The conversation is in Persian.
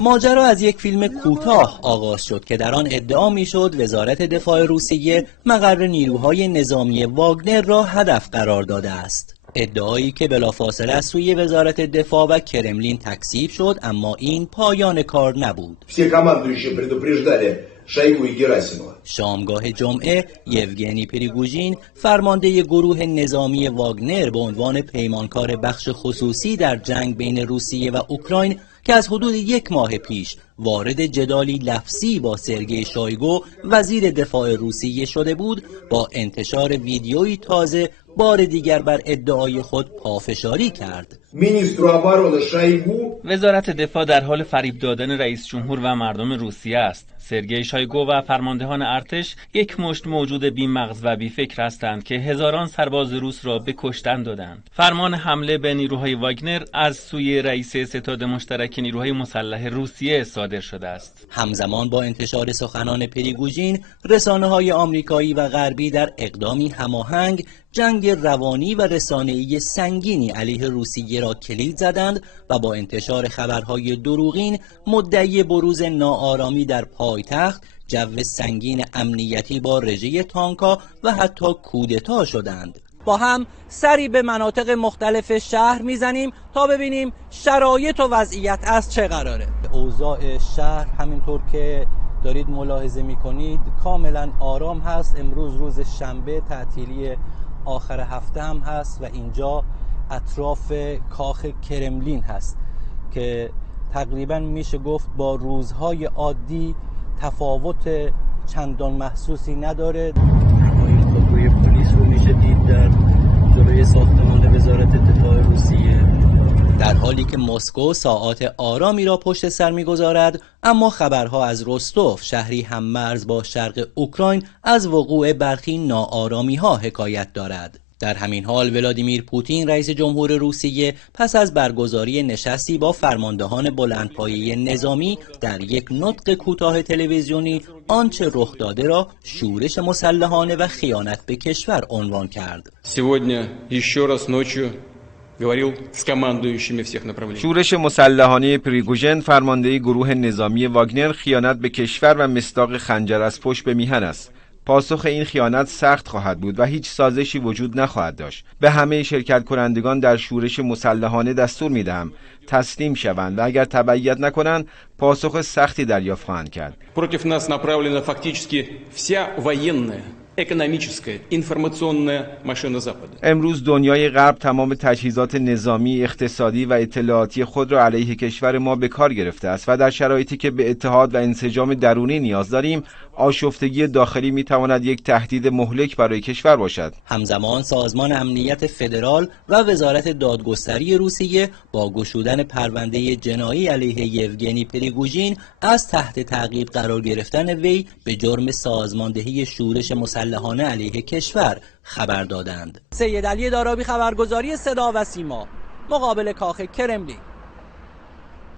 ماجرا از یک فیلم کوتاه آغاز شد که در آن ادعا میشد وزارت دفاع روسیه مقر نیروهای نظامی واگنر را هدف قرار داده است. ادعایی که بلافاصله از سوی وزارت دفاع و کرملین تکذیب شد، اما این پایان کار نبود. شامگاه جمعه یوگنی پریگوژین فرمانده گروه نظامی واگنر به عنوان پیمانکار بخش خصوصی در جنگ بین روسیه و اوکراین که از حدود 1 ماه پیش وارد جدالی لفظی با سرگئی شویگو وزیر دفاع روسیه شده بود، با انتشار ویدیویی تازه بار دیگر بر ادعای خود پافشاری کرد. وزارت دفاع در حال فریب دادن رئیس جمهور و مردم روسیه است. سرگئی شویگو و فرماندهان ارتش یک مشت موجود بی مغز و بی فکر هستند که هزاران سرباز روس را به کشتن دادند. فرمان حمله به نیروهای واگنر از سوی رئیس ستاد مشترک نیروهای مسلح روسیه صادر شده است. همزمان با انتشار سخنان پریگوژین، رسانه‌های آمریکایی و غربی در اقدامی هماهنگ جنگ روانی و رسانه‌ای سنگینی علیه روسیه را کلید زدند و با انتشار خبرهای دروغین مدعی بروز ناآرامی در پایتخت، جو سنگین امنیتی با رژه تانک‌ها و حتی کودتا شدند. با هم سری به مناطق مختلف شهر میزنیم تا ببینیم شرایط و وضعیت از چه قراره. اوضاع شهر همینطور که دارید ملاحظه میکنید کاملا آرام هست. امروز روز شنبه، تعطیلی آخر هفته هم هست و اینجا اطراف کاخ کرملین هست که تقریبا میشه گفت با روزهای عادی تفاوت چندان محسوسی نداره. نیروهای پلیس رو میشه دید در جلوی ساختمان وزارت دفاع روسیه، در حالی که مسکو ساعات آرامی را پشت سر میگذارد، اما خبرها از رستوف، شهری هممرز با شرق اوکراین، از وقوع برخی ناآرامی ها حکایت دارد. در همین حال ولادیمیر پوتین رئیس جمهور روسیه پس از برگزاری نشستی با فرماندهان بلندپایه نظامی در یک نطق کوتاه تلویزیونی آنچه رخ داده را شورش مسلحانه و خیانت به کشور عنوان کرد. شورش مسلحانه پریگوژن فرمانده گروه نظامی واگنر خیانت به کشور و مصداق خنجر از پشت به میهن است. پاسخ این خیانت سخت خواهد بود و هیچ سازشی وجود نخواهد داشت. به همه شرکت کنندگان در شورش مسلحانه دستور میدهم تسلیم شوند و اگر تبعیت نکنند پاسخ سختی دریافت خواهند کرد. Против нас направлена фактически вся военная, экономическая, информационная машина Запада. امروز دنیای غرب تمام تجهیزات نظامی، اقتصادی و اطلاعاتی خود را علیه کشور ما به کار گرفته است و در شرایطی که به اتحاد و انسجام درونی نیاز داریم، آشفتگی داخلی میتواند یک تهدید مهلک برای کشور باشد. همزمان سازمان امنیت فدرال و وزارت دادگستری روسیه با گشودن پرونده جنایی علیه یوگنی پریگوژین از تحت تعقیب قرار گرفتن وی به جرم سازماندهی شورش مسلحانه علیه کشور خبر دادند. سید علی دارابی، خبرگزاری صدا و سیما، مقابل کاخ کرملین.